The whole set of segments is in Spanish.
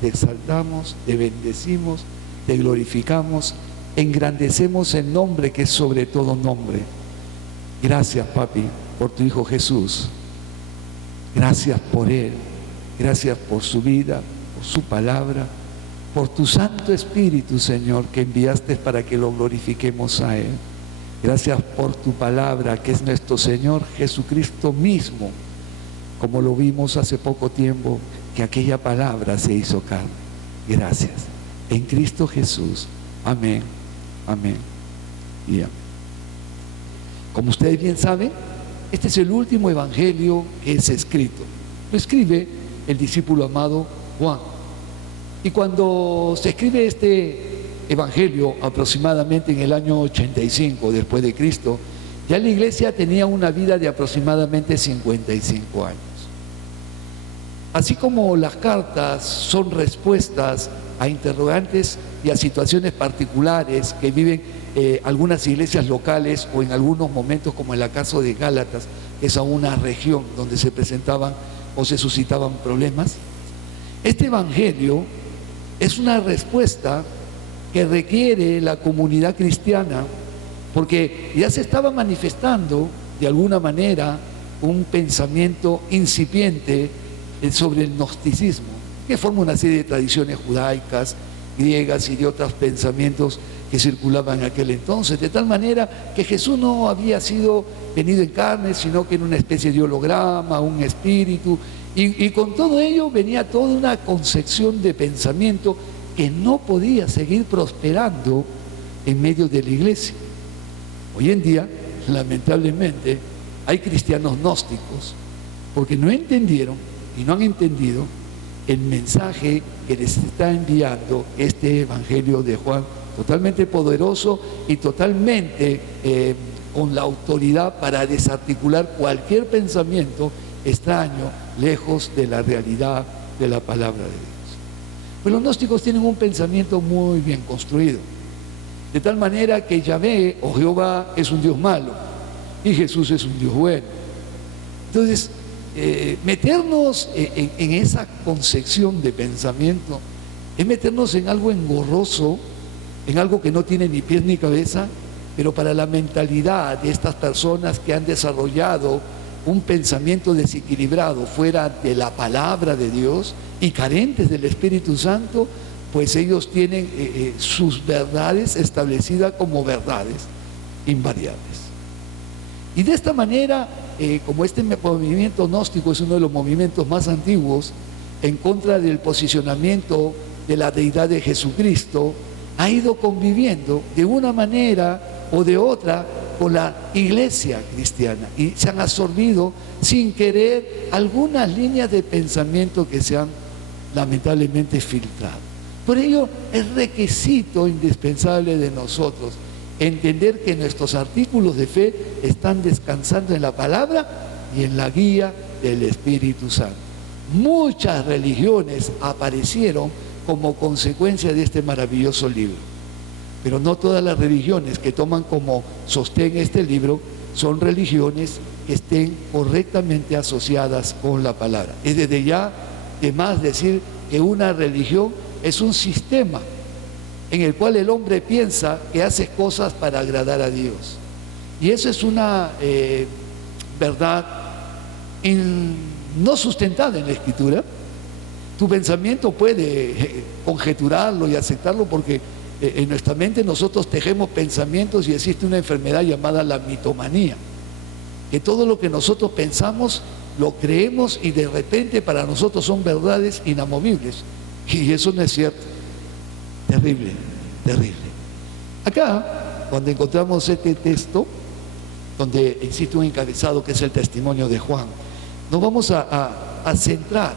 te exaltamos, te bendecimos, te glorificamos, engrandecemos el nombre que es sobre todo nombre. Gracias, papi, por tu Hijo Jesús. Gracias por Él. Gracias por su vida, por su palabra, por tu Santo Espíritu, Señor, que enviaste para que lo glorifiquemos a Él. Gracias por tu palabra, que es nuestro Señor Jesucristo mismo, como lo vimos hace poco tiempo, que aquella palabra se hizo carne. Gracias. En Cristo Jesús. Amén, amén y amén. Como ustedes bien saben, este es el último evangelio que es escrito. Lo escribe el discípulo amado Juan. Y cuando se escribe este evangelio, aproximadamente en el año 85 después de Cristo, ya la iglesia tenía una vida de aproximadamente 55 años. Así como las cartas son respuestas a interrogantes y a situaciones particulares que viven algunas iglesias locales, o en algunos momentos, como en el caso de Gálatas, que es a una región donde se presentaban o se suscitaban problemas, este evangelio es una respuesta que requiere la comunidad cristiana, porque ya se estaba manifestando de alguna manera un pensamiento incipiente sobre el gnosticismo, que forma una serie de tradiciones judaicas, griegas y de otros pensamientos que circulaban en aquel entonces, de tal manera que Jesús no había sido venido en carne, sino que en una especie de holograma, un espíritu, y con todo ello venía toda una concepción de pensamiento que no podía seguir prosperando en medio de la iglesia. Hoy en día, lamentablemente, hay cristianos gnósticos porque no entendieron y no han entendido el mensaje que les está enviando este evangelio de Juan, totalmente poderoso y totalmente con la autoridad para desarticular cualquier pensamiento extraño, lejos de la realidad de la palabra de Dios. Pues los gnósticos tienen un pensamiento muy bien construido, de tal manera que Yahvé o Jehová es un Dios malo y Jesús es un Dios bueno. Entonces, meternos en esa concepción de pensamiento es meternos en algo engorroso, en algo que no tiene ni pies ni cabeza, pero para la mentalidad de estas personas que han desarrollado un pensamiento desequilibrado fuera de la palabra de Dios y carentes del Espíritu Santo, pues ellos tienen sus verdades establecidas como verdades invariables. Y de esta manera, como este movimiento gnóstico es uno de los movimientos más antiguos en contra del posicionamiento de la deidad de Jesucristo, ha ido conviviendo de una manera o de otra con la iglesia cristiana y se han absorbido sin querer algunas líneas de pensamiento que se han lamentablemente filtrado. Por ello es requisito indispensable de nosotros entender que nuestros artículos de fe están descansando en la palabra y en la guía del Espíritu Santo. Muchas religiones aparecieron como consecuencia de este maravilloso libro, pero no todas las religiones que toman como sostén este libro son religiones que estén correctamente asociadas con la palabra. Es desde ya de más decir que una religión es un sistema en el cual el hombre piensa que hace cosas para agradar a Dios. Y eso es una verdad no sustentada en la Escritura. Tu pensamiento puede conjeturarlo y aceptarlo porque en nuestra mente nosotros tejemos pensamientos y existe una enfermedad llamada la mitomanía, que todo lo que nosotros pensamos lo creemos y de repente para nosotros son verdades inamovibles. Y eso no es cierto. Terrible, terrible. Acá, cuando encontramos este texto, donde existe un encabezado que es el testimonio de Juan, nos vamos a centrar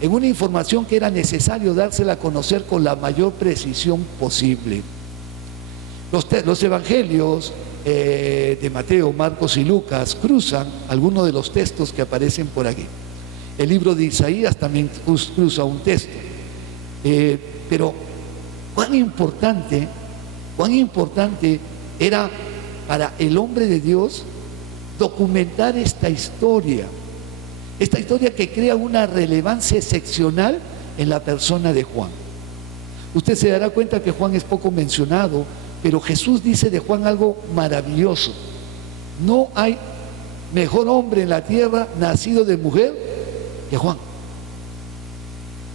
en una información que era necesario dársela a conocer con la mayor precisión posible. Los evangelios de Mateo, Marcos y Lucas cruzan algunos de los textos que aparecen por aquí. El libro de Isaías también cruza un texto. Pero cuán importante era para el hombre de Dios documentar esta historia que crea una relevancia excepcional en la persona de Juan. Usted se dará cuenta que Juan es poco mencionado, pero Jesús dice de Juan algo maravilloso. No hay mejor hombre en la tierra nacido de mujer que Juan.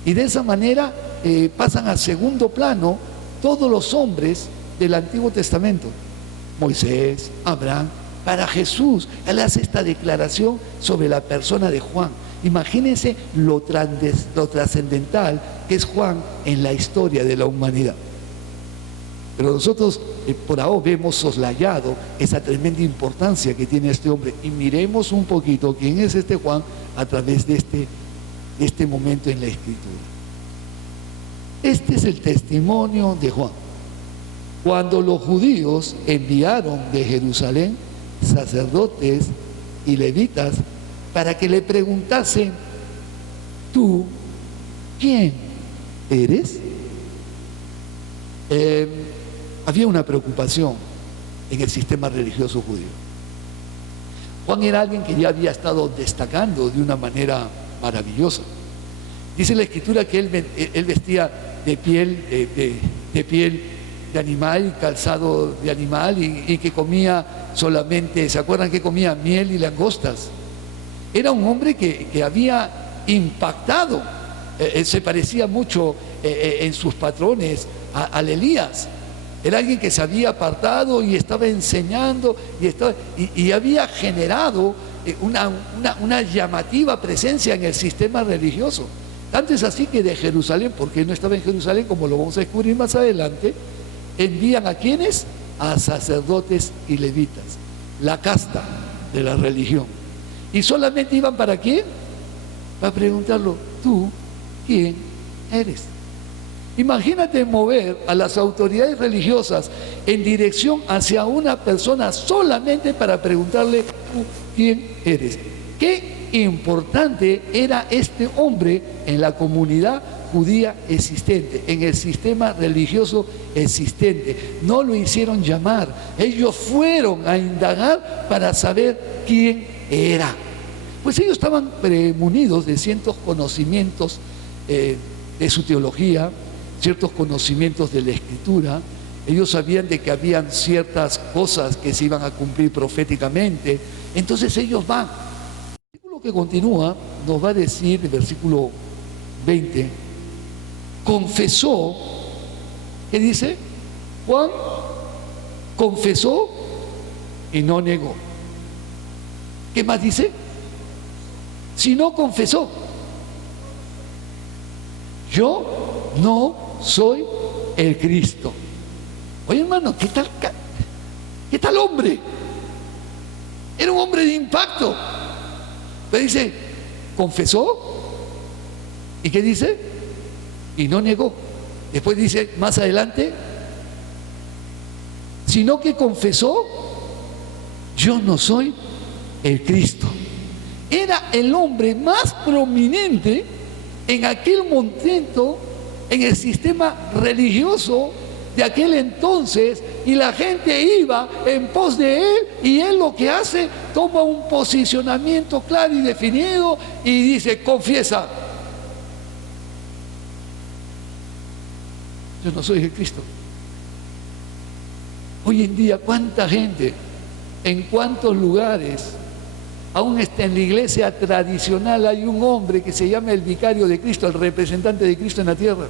Y de esa manera pasan a segundo plano todos los hombres del Antiguo Testamento. Moisés, Abraham. Para Jesús, Él hace esta declaración sobre la persona de Juan. Imagínense lo trascendental que es Juan en la historia de la humanidad. Pero nosotros por ahora vemos soslayado esa tremenda importancia que tiene este hombre. Y miremos un poquito quién es este Juan a través de este momento en la Escritura. Este es el testimonio de Juan. Cuando los judíos enviaron de Jerusalén sacerdotes y levitas para que le preguntasen: ¿tú quién eres? Había una preocupación en el sistema religioso judío. Juan era alguien que ya había estado destacando de una manera maravillosa. Dice la Escritura que él vestía de piel de animal, calzado de animal, y que comía solamente, ¿se acuerdan que comía? Miel y langostas. Era un hombre que había impactado, se parecía mucho en sus patrones al Elías. Era alguien que se había apartado y estaba enseñando y había generado una llamativa presencia en el sistema religioso. Tanto es así que de Jerusalén, porque él no estaba en Jerusalén, como lo vamos a descubrir más adelante, envían ¿a quiénes? A sacerdotes y levitas, la casta de la religión. ¿Y solamente iban para quién? Para preguntarlo: ¿tú quién eres? Imagínate mover a las autoridades religiosas en dirección hacia una persona solamente para preguntarle: ¿tú quién eres? ¿Qué importante era este hombre en la comunidad judía existente, en el sistema religioso existente? No lo hicieron llamar, ellos fueron a indagar para saber quién era. Pues ellos estaban premunidos de ciertos conocimientos de su teología, ciertos conocimientos de la Escritura. Ellos sabían de que habían ciertas cosas que se iban a cumplir proféticamente. Entonces ellos van. El versículo que continúa nos va a decir, el versículo 20, confesó, ¿qué dice? Juan confesó y no negó. ¿Qué más dice? Si no confesó: yo no soy el Cristo. Oye, hermano, ¿qué tal hombre? Era un hombre de impacto. Pero dice, confesó. ¿Y qué dice? Y no negó. Después dice más adelante, sino que confesó: yo no soy el Cristo. Era el hombre más prominente en aquel momento en el sistema religioso de aquel entonces, y la gente iba en pos de él, y él lo que hace, toma un posicionamiento claro y definido y dice: confiesa, yo no soy el Cristo. Hoy en día, ¿cuánta gente, en cuántos lugares, aún está en la iglesia tradicional, hay un hombre que se llama el vicario de Cristo, el representante de Cristo en la tierra?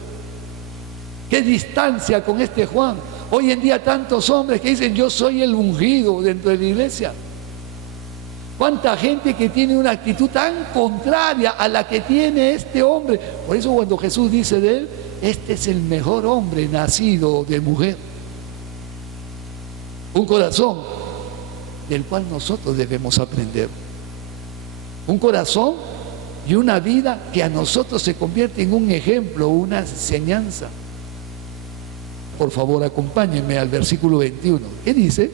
¿Qué distancia con este Juan? Hoy en día tantos hombres que dicen: yo soy el ungido dentro de la iglesia. ¿Cuánta gente que tiene una actitud tan contraria a la que tiene este hombre? Por eso cuando Jesús dice de él: este es el mejor hombre nacido de mujer. Un corazón del cual nosotros debemos aprender. Un corazón y una vida que a nosotros se convierte en un ejemplo, una enseñanza. Por favor, acompáñenme al versículo 21. ¿Qué dice?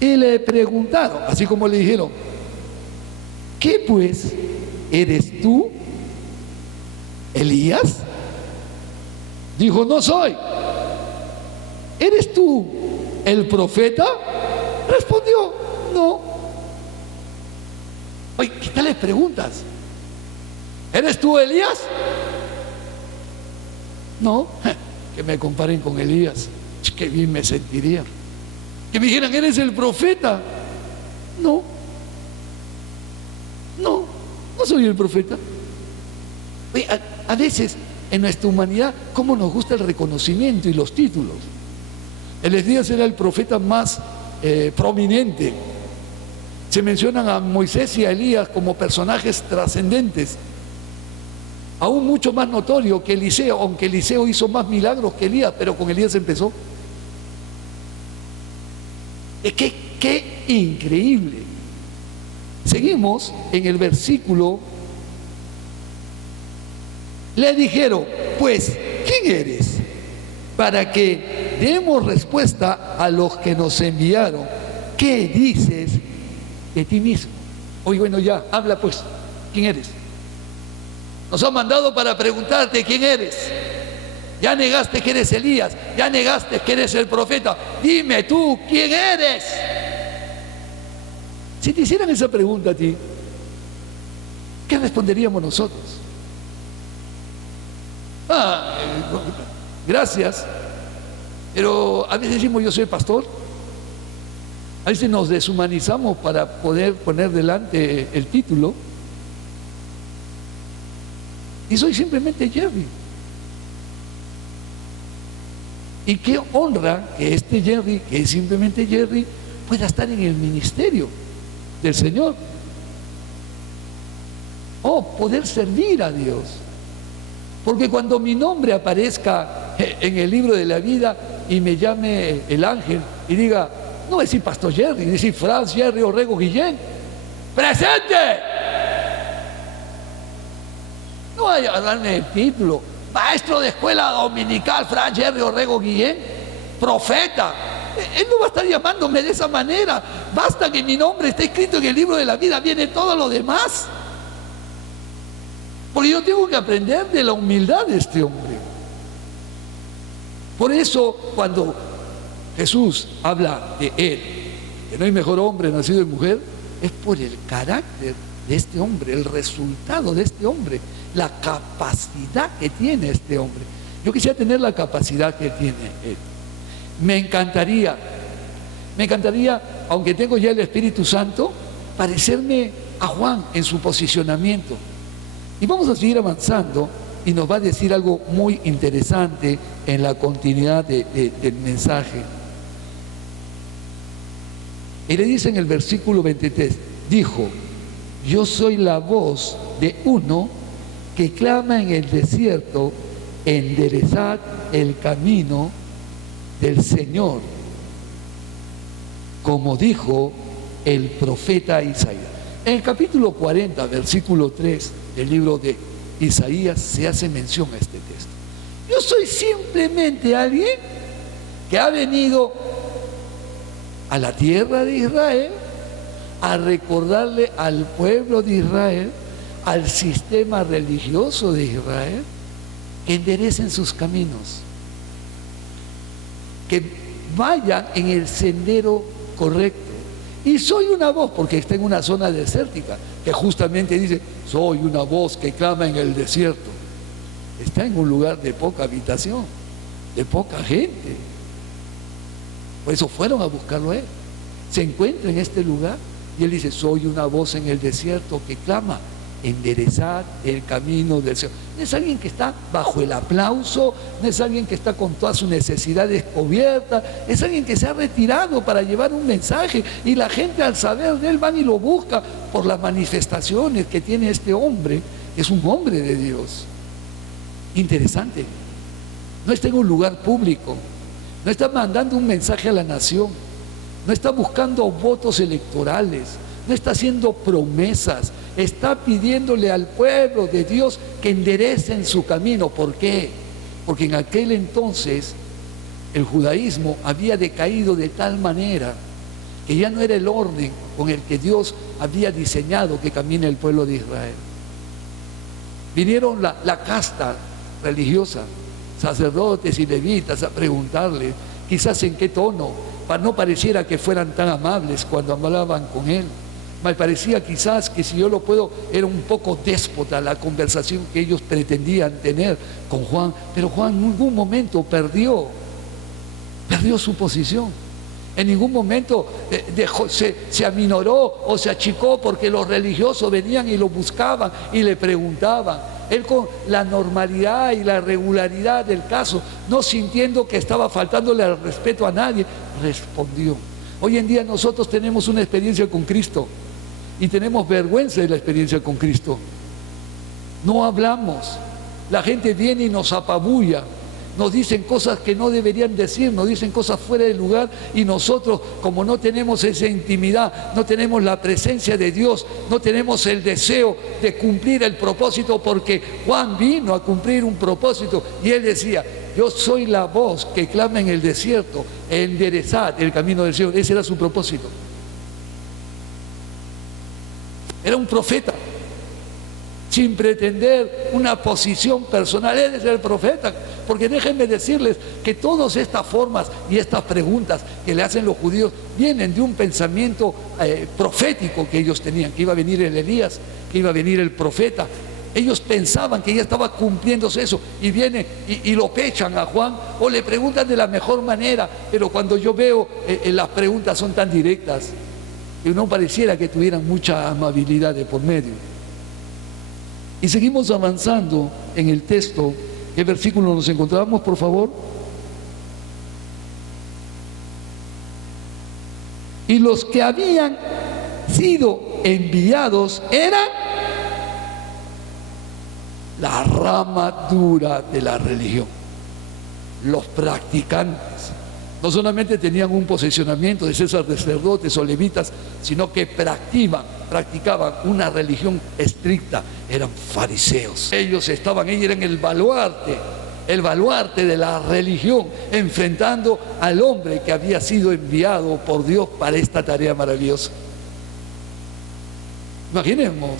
Y le preguntaron, así como le dijeron: ¿qué pues? ¿Eres tú Elías? Dijo: no soy. ¿Eres tú el profeta? Respondió: no. Oye, ¿qué tal les preguntas? ¿Eres tú Elías? No, que me comparen con Elías, qué bien me sentiría. Que me dijeran, ¿eres el profeta? No, no soy el profeta. Oye, a veces en nuestra humanidad, ¿cómo nos gusta el reconocimiento y los títulos? Elías era el profeta más prominente. Se mencionan a Moisés y a Elías como personajes trascendentes, aún mucho más notorio que Eliseo, aunque Eliseo hizo más milagros que Elías, pero con Elías empezó. ¡Qué increíble! Seguimos en el versículo. Le dijeron, pues, ¿quién eres? Para que demos respuesta a los que nos enviaron. ¿Qué dices de ti mismo? Oye, bueno, ya, habla pues, ¿quién eres? Nos han mandado para preguntarte quién eres. Ya negaste que eres Elías, ya negaste que eres el profeta. Dime tú, ¿quién eres? Si te hicieran esa pregunta a ti, ¿qué responderíamos nosotros? Gracias, pero a veces decimos yo soy pastor. A veces nos deshumanizamos para poder poner delante el título. Y soy simplemente Jerry. Y qué honra que este Jerry, que es simplemente Jerry, pueda estar en el ministerio del Señor. O poder servir a Dios. Porque cuando mi nombre aparezca en el libro de la vida y me llame el ángel y diga, no decir Pastor Jerry, decir Franz Jerry Orrego Guillén, ¡presente! No vaya a darme el título, maestro de escuela dominical Franz Jerry Orrego Guillén, profeta. Él no va a estar llamándome de esa manera. Basta que mi nombre esté escrito en el libro de la vida, viene todo lo demás. Porque yo tengo que aprender de la humildad de este hombre. Por eso cuando Jesús habla de él, que no hay mejor hombre nacido de mujer, es por el carácter de este hombre, el resultado de este hombre, la capacidad que tiene este hombre. Yo quisiera tener la capacidad que tiene él. Me encantaría, aunque tengo ya el Espíritu Santo, parecerme a Juan en su posicionamiento. Y vamos a seguir avanzando y nos va a decir algo muy interesante en la continuidad del mensaje. Y le dice en el versículo 23, dijo, yo soy la voz de uno que clama en el desierto, enderezad el camino del Señor, como dijo el profeta Isaías. En el capítulo 40, versículo 3 del libro de Isaías se hace mención a este texto. Yo soy simplemente alguien que ha venido a la tierra de Israel a recordarle al pueblo de Israel, al sistema religioso de Israel, que enderecen sus caminos, que vayan en el sendero correcto. Y soy una voz, porque está en una zona desértica, que justamente dice, soy una voz que clama en el desierto. Está en un lugar de poca habitación, de poca gente. Por eso fueron a buscarlo a él. Se encuentra en este lugar y él dice, soy una voz en el desierto que clama, enderezad el camino del Señor. No es alguien que está bajo el aplauso, no es alguien que está con todas sus necesidades cubiertas, es alguien que se ha retirado para llevar un mensaje y la gente al saber de él van y lo busca por las manifestaciones que tiene este hombre, que es un hombre de Dios. Interesante, no está en un lugar público, no está mandando un mensaje a la nación, no está buscando votos electorales, no está haciendo promesas, está pidiéndole al pueblo de Dios que enderecen su camino. ¿Por qué? Porque en aquel entonces el judaísmo había decaído de tal manera que ya no era el orden con el que Dios había diseñado que camine el pueblo de Israel. Vinieron la casta religiosa, sacerdotes y levitas, a preguntarle, quizás en qué tono, para no pareciera que fueran tan amables cuando hablaban con él. Me parecía quizás que, si yo lo puedo, era un poco déspota la conversación que ellos pretendían tener con Juan, pero Juan en ningún momento perdió su posición. En ningún momento se aminoró o se achicó porque los religiosos venían y lo buscaban y le preguntaban. Él, con la normalidad y la regularidad del caso, no sintiendo que estaba faltándole al respeto a nadie, respondió. Hoy en día nosotros tenemos una experiencia con Cristo y tenemos vergüenza de la experiencia con Cristo. No hablamos. La gente viene y nos apabulla. Nos dicen cosas que no deberían decir, nos dicen cosas fuera de lugar, y nosotros, como no tenemos esa intimidad, no tenemos la presencia de Dios, no tenemos el deseo de cumplir el propósito, porque Juan vino a cumplir un propósito y él decía: yo soy la voz que clama en el desierto, enderezad el camino del Señor. Ese era su propósito. Era un profeta, sin pretender una posición personal. Él es el profeta, porque déjenme decirles que todas estas formas y estas preguntas que le hacen los judíos vienen de un pensamiento profético que ellos tenían, que iba a venir el Elías, que iba a venir el profeta. Ellos pensaban que ya estaba cumpliéndose eso, y viene y lo pechan a Juan, o le preguntan de la mejor manera. Pero cuando yo veo las preguntas son tan directas que no pareciera que tuvieran mucha amabilidad de por medio. Y seguimos avanzando en el texto. ¿Qué versículo nos encontramos, por favor? Y los que habían sido enviados eran la rama dura de la religión, los practicantes. No solamente tenían un posicionamiento de ser sacerdotes o levitas, sino que practicaban una religión estricta. Eran fariseos. Ellos eran el baluarte de la religión, enfrentando al hombre que había sido enviado por Dios para esta tarea maravillosa. Imaginemos,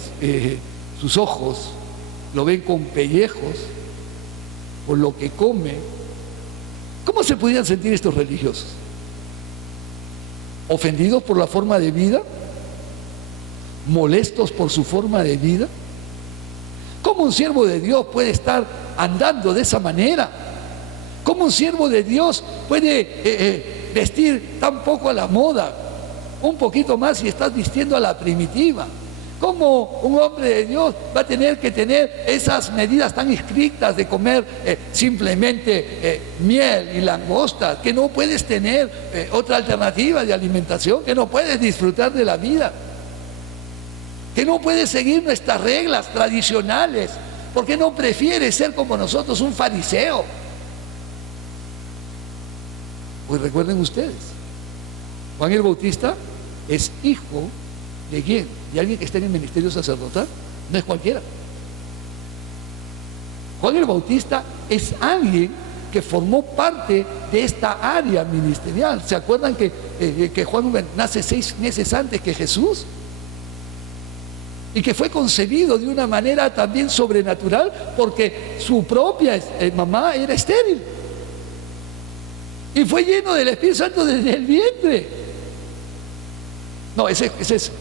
sus ojos lo ven con pellejos por lo que come. ¿Cómo se podían sentir estos religiosos? ¿Ofendidos por la forma de vida? ¿Molestos por su forma de vida? ¿Cómo un siervo de Dios puede estar andando de esa manera? ¿Cómo un siervo de Dios puede vestir tan poco a la moda? Un poquito más y estás vistiendo a la primitiva. ¿Cómo un hombre de Dios va a tener que tener esas medidas tan estrictas de comer simplemente miel y langosta, que no puedes tener otra alternativa de alimentación, que no puedes disfrutar de la vida, que no puedes seguir nuestras reglas tradicionales? ¿Por qué no prefieres ser como nosotros, un fariseo? Pues recuerden ustedes, Juan el Bautista es hijo ¿de quién? De alguien que está en el ministerio sacerdotal. No es cualquiera. Juan el Bautista es alguien que formó parte de esta área ministerial. ¿Se acuerdan que Juan nace 6 meses antes que Jesús? Y que fue concebido de una manera también sobrenatural, porque su propia mamá era estéril. Y fue lleno del Espíritu Santo desde el vientre. No, ese es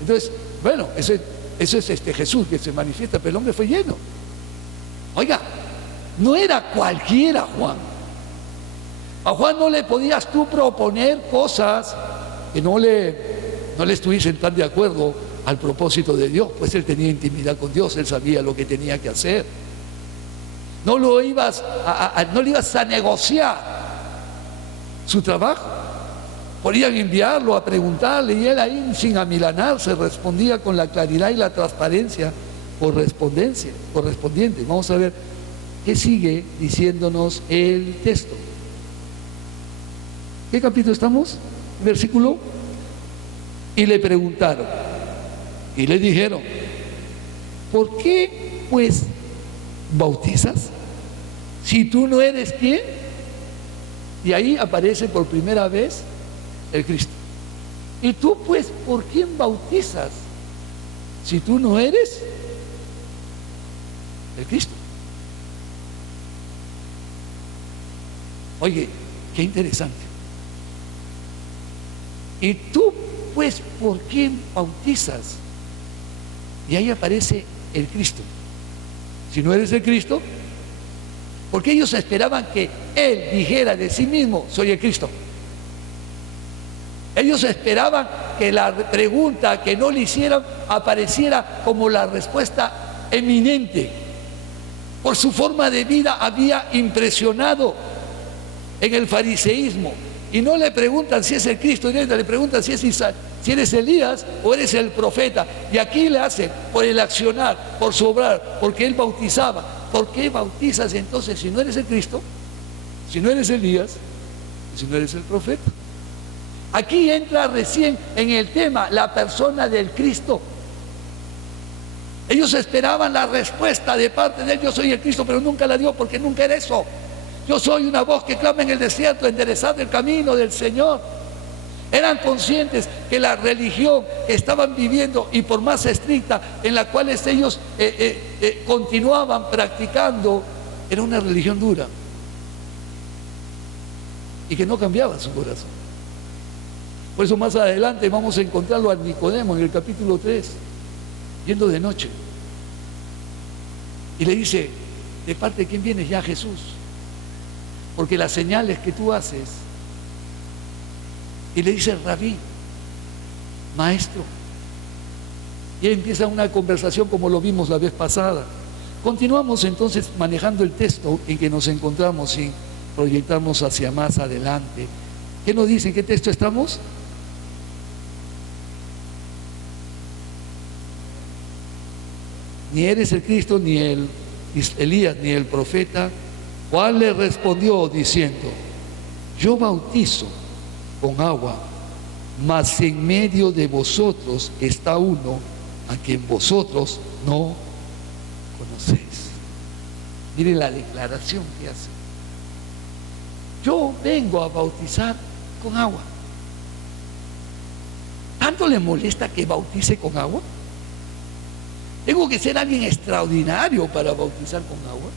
entonces, bueno, ese es Jesús que se manifiesta, pero el hombre fue lleno. Oiga, no era cualquiera Juan. A Juan no le podías tú proponer cosas que no le estuviesen tan de acuerdo al propósito de Dios, pues él tenía intimidad con Dios, él sabía lo que tenía que hacer. No le ibas a negociar su trabajo. Podían enviarlo a preguntarle y él ahí, sin amilanarse, respondía con la claridad y la transparencia correspondiente. Vamos a ver qué sigue diciéndonos el texto. ¿Qué capítulo estamos? Versículo. Y le preguntaron y le dijeron: ¿por qué pues bautizas si tú no eres quién? Y ahí aparece por primera vez el Cristo. ¿Y tú pues por quién bautizas si tú no eres el Cristo? Oye, qué interesante. ¿Y tú, pues, por quién bautizas? Y ahí aparece el Cristo. Si no eres el Cristo, porque ellos esperaban que Él dijera de sí mismo, soy el Cristo. Ellos esperaban que la pregunta que no le hicieran apareciera como la respuesta eminente. Por su forma de vida había impresionado en el fariseísmo. Y no le preguntan si es el Cristo, le preguntan si eres Elías o eres el profeta. Y aquí le hacen por el accionar, por su obrar, porque Él bautizaba. ¿Por qué bautizas entonces si no eres el Cristo, si no eres Elías, si no eres el profeta? Aquí entra recién en el tema la persona del Cristo. Ellos esperaban la respuesta de parte de Él, yo soy el Cristo, pero nunca la dio porque nunca era eso. Yo soy una voz que clama en el desierto, enderezad el camino del Señor. Eran conscientes que la religión que estaban viviendo, y por más estricta en la cual ellos continuaban practicando, era una religión dura y que no cambiaba su corazón. Por eso más adelante vamos a encontrarlo a Nicodemo en el capítulo 3, yendo de noche, y le dice: ¿de parte de quién vienes ya, Jesús? Porque las señales que tú haces. Y le dice: Rabí, maestro. Y ahí empieza una conversación como lo vimos la vez pasada. Continuamos entonces manejando el texto en que nos encontramos y proyectamos hacia más adelante. ¿Qué nos dice? ¿En qué texto estamos? Ni eres el Cristo, ni el Elías, ni el profeta. Juan le respondió diciendo: yo bautizo con agua, mas en medio de vosotros está uno a quien vosotros no conocéis. Miren la declaración que hace: yo vengo a bautizar con agua. ¿Tanto le molesta que bautice con agua? ¿Tengo que ser alguien extraordinario para bautizar con agua?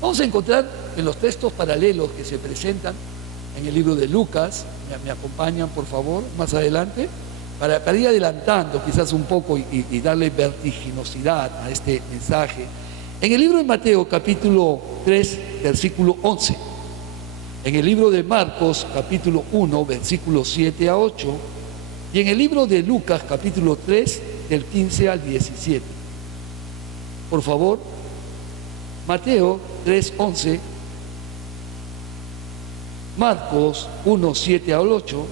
Vamos a encontrar en los textos paralelos que se presentan en el libro de Lucas. Me acompañan, por favor, más adelante, para ir adelantando quizás un poco y darle vertiginosidad a este mensaje. En el libro de Mateo, capítulo 3, versículo 11. En el libro de Marcos, capítulo 1, versículos 7 a 8. Y en el libro de Lucas, capítulo 3, del 15 al 17. Por favor, Mateo 3, 11. Marcos 1, 7 al 8.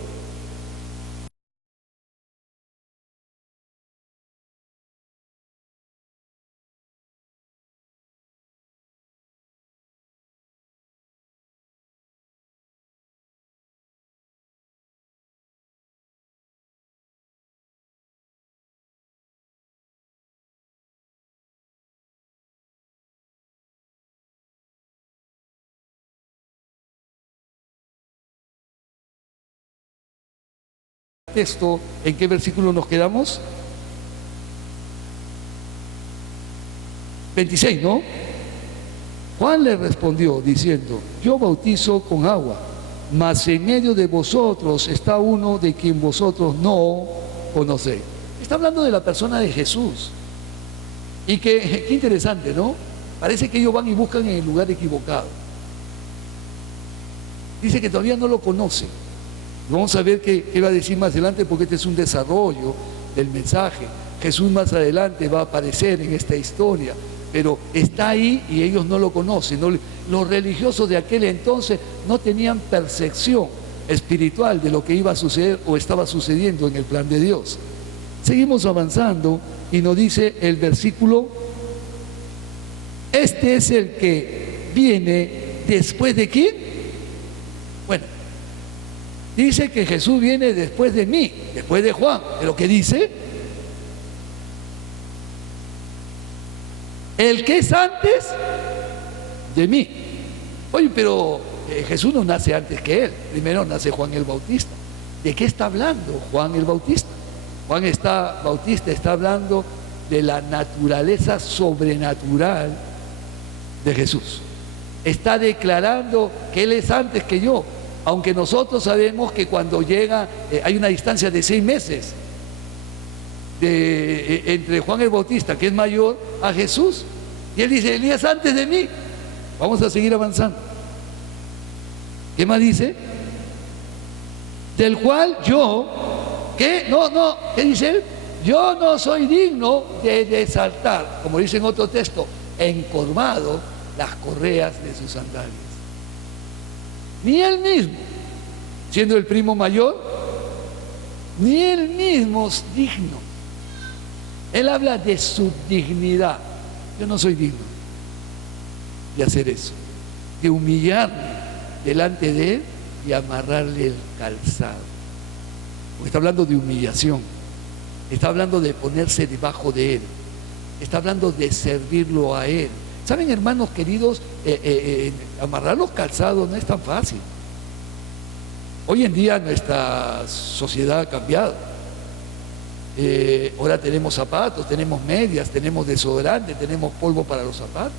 Texto, ¿en qué versículo nos quedamos? 26, ¿no? Juan le respondió diciendo: yo bautizo con agua, mas en medio de vosotros está uno de quien vosotros no conocéis. Está hablando de la persona de Jesús. Y qué interesante, ¿no? Parece que ellos van y buscan en el lugar equivocado. Dice que todavía no lo conocen. Vamos a ver qué va a decir más adelante, porque este es un desarrollo del mensaje. Jesús más adelante va a aparecer en esta historia, pero está ahí y ellos no lo conocen. Los religiosos de aquel entonces no tenían percepción espiritual de lo que iba a suceder o estaba sucediendo en el plan de Dios. Seguimos avanzando y nos dice el versículo: este es el que viene después de ¿quién? Bueno, dice que Jesús viene después de mí, después de Juan, pero ¿qué dice? El que es antes de mí. Oye, pero Jesús no nace antes que él. Primero nace Juan el Bautista. ¿De qué está hablando Juan el Bautista? Juan Bautista está hablando de la naturaleza sobrenatural de Jesús. Está declarando que Él es antes que yo. Aunque nosotros sabemos que cuando llega, hay una distancia de 6 meses entre Juan el Bautista, que es mayor, a Jesús. Y él dice, Elías antes de mí. Vamos a seguir avanzando. ¿Qué más dice? Del cual yo, ¿qué? No, ¿qué dice él? Yo no soy digno de desatar, como dice en otro texto, encorvado las correas de sus sandalias. Ni él mismo, siendo el primo mayor, ni él mismo es digno. Él habla de su dignidad. Yo no soy digno de hacer eso, de humillarme delante de él y amarrarle el calzado. Porque está hablando de humillación, está hablando de ponerse debajo de él, está hablando de servirlo a él. ¿Saben, hermanos queridos? Amarrar los calzados no es tan fácil. Hoy en día nuestra sociedad ha cambiado. Ahora tenemos zapatos, tenemos medias, tenemos desodorante, tenemos polvo para los zapatos.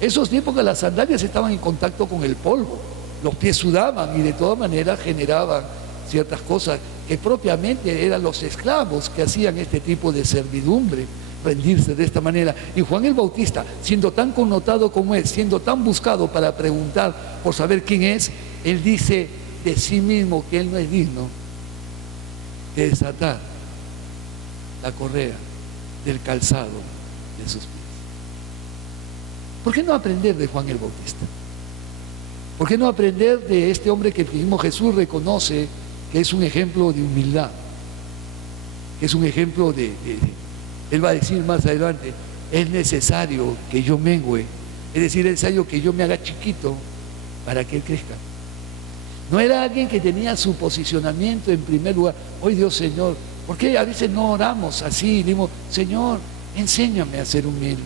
Esos tiempos que las sandalias estaban en contacto con el polvo, los pies sudaban y de todas maneras generaban ciertas cosas que propiamente eran los esclavos que hacían este tipo de servidumbre, rendirse de esta manera. Y Juan el Bautista, siendo tan connotado como es, siendo tan buscado para preguntar por saber quién es, él dice de sí mismo que él no es digno de desatar la correa del calzado de sus pies. ¿Por qué no aprender de Juan el Bautista? ¿Por qué no aprender de este hombre que el mismo Jesús reconoce que es un ejemplo de humildad? Que es un ejemplo él va a decir más adelante, es necesario que yo mengüe, es decir, es necesario que yo me haga chiquito para que él crezca. No era alguien que tenía su posicionamiento en primer lugar. Hoy Dios, Señor, ¿por qué a veces no oramos así? Digo, Señor, enséñame a ser humilde.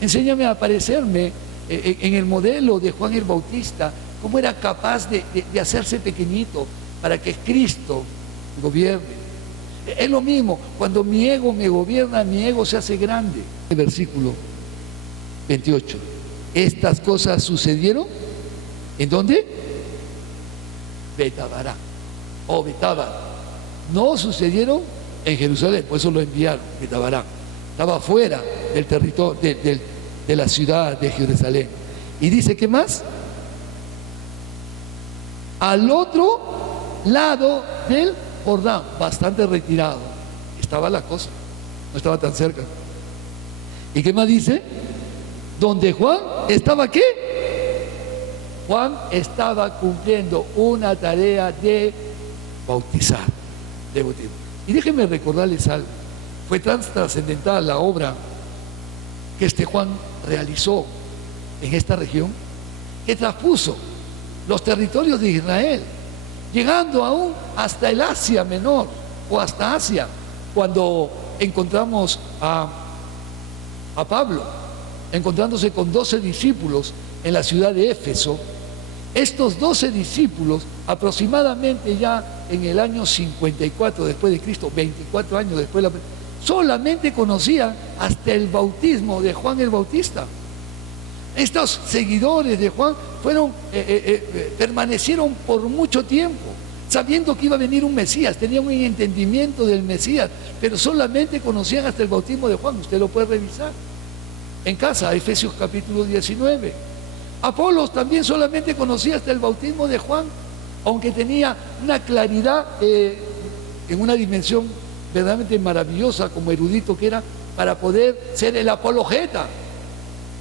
Enséñame a parecerme en el modelo de Juan el Bautista, cómo era capaz de hacerse pequeñito para que Cristo gobierne. Es lo mismo, cuando mi ego me gobierna, mi ego se hace grande. El versículo 28. Estas cosas sucedieron, ¿en dónde? Betabará, o Betaba. No sucedieron en Jerusalén, por eso lo enviaron, Betabará. Estaba fuera del territorio, de la ciudad de Jerusalén. Y dice, ¿qué más? Al otro lado del Jordán, bastante retirado, estaba la cosa, no estaba tan cerca. ¿Y qué más dice? Donde Juan estaba, ¿qué? Juan estaba cumpliendo una tarea de bautizar, de bautismo. Y déjenme recordarles algo, fue tan trascendental la obra que este Juan realizó en esta región, que traspuso los territorios de Israel, llegando aún hasta el Asia Menor o hasta Asia, cuando encontramos a Pablo encontrándose con 12 discípulos en la ciudad de Éfeso. Estos 12 discípulos, aproximadamente ya en el año 54 después de Cristo, 24 años después, solamente conocían hasta el bautismo de Juan el Bautista. Estos seguidores de Juan permanecieron por mucho tiempo, sabiendo que iba a venir un Mesías, tenían un entendimiento del Mesías, pero solamente conocían hasta el bautismo de Juan. Usted lo puede revisar en casa, Efesios capítulo 19. Apolos también solamente conocía hasta el bautismo de Juan, aunque tenía una claridad en una dimensión verdaderamente maravillosa como erudito que era, para poder ser el apologeta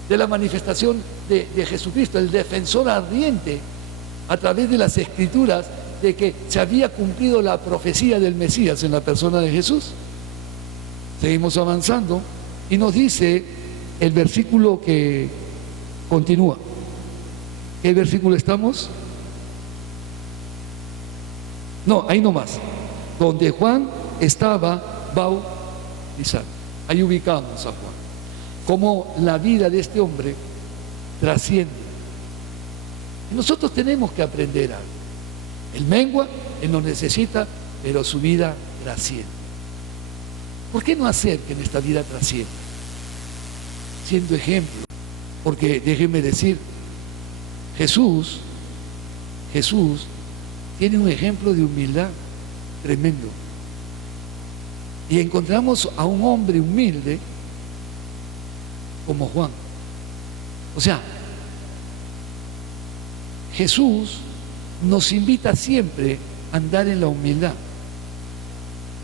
de la manifestación de Jesucristo, el defensor ardiente a través de las Escrituras de que se había cumplido la profecía del Mesías en la persona de Jesús. Seguimos avanzando y nos dice el versículo que continúa. ¿Qué versículo estamos? No, ahí nomás. Donde Juan estaba bautizando. Ahí ubicamos a Juan. Cómo la vida de este hombre trasciende. Y nosotros tenemos que aprender algo. Él mengua, él nos necesita, pero su vida trasciende. ¿Por qué no hacer que nuestra vida trascienda? Siendo ejemplo. Porque déjenme decir, Jesús Jesús tiene un ejemplo de humildad tremendo. Y encontramos a un hombre humilde como Juan. O sea, Jesús nos invita siempre a andar en la humildad.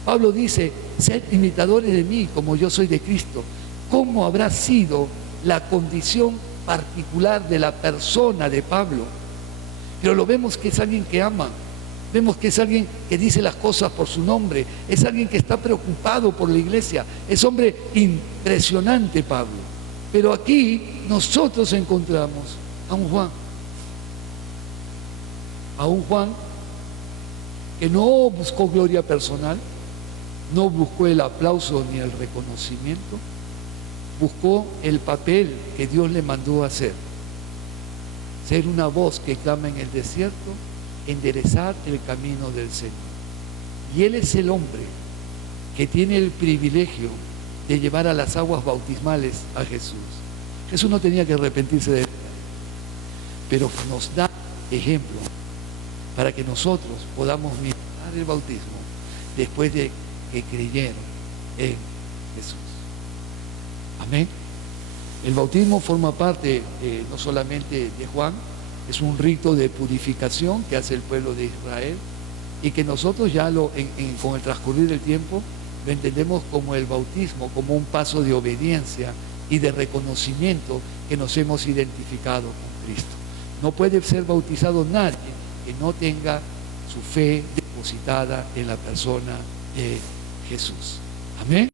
Pablo dice, sed imitadores de mí como yo soy de Cristo. ¿Cómo habrá sido la condición particular de la persona de Pablo? Pero lo vemos que es alguien que ama, vemos que es alguien que dice las cosas por su nombre, es alguien que está preocupado por la iglesia, es hombre impresionante Pablo. Pero aquí nosotros encontramos a un Juan que no buscó gloria personal, no buscó el aplauso ni el reconocimiento, buscó el papel que Dios le mandó a hacer. Ser una voz que clama en el desierto, enderezar el camino del Señor. Y Él es el hombre que tiene el privilegio de llevar a las aguas bautismales a Jesús. Jesús no tenía que arrepentirse de él, pero nos da ejemplo para que nosotros podamos mirar el bautismo después de que creyeron en Jesús. Amén. El bautismo forma parte no solamente de Juan, es un rito de purificación que hace el pueblo de Israel y que nosotros ya con el transcurrir del tiempo lo entendemos como el bautismo, como un paso de obediencia y de reconocimiento que nos hemos identificado con Cristo. No puede ser bautizado nadie que no tenga su fe depositada en la persona de Jesús. Amén.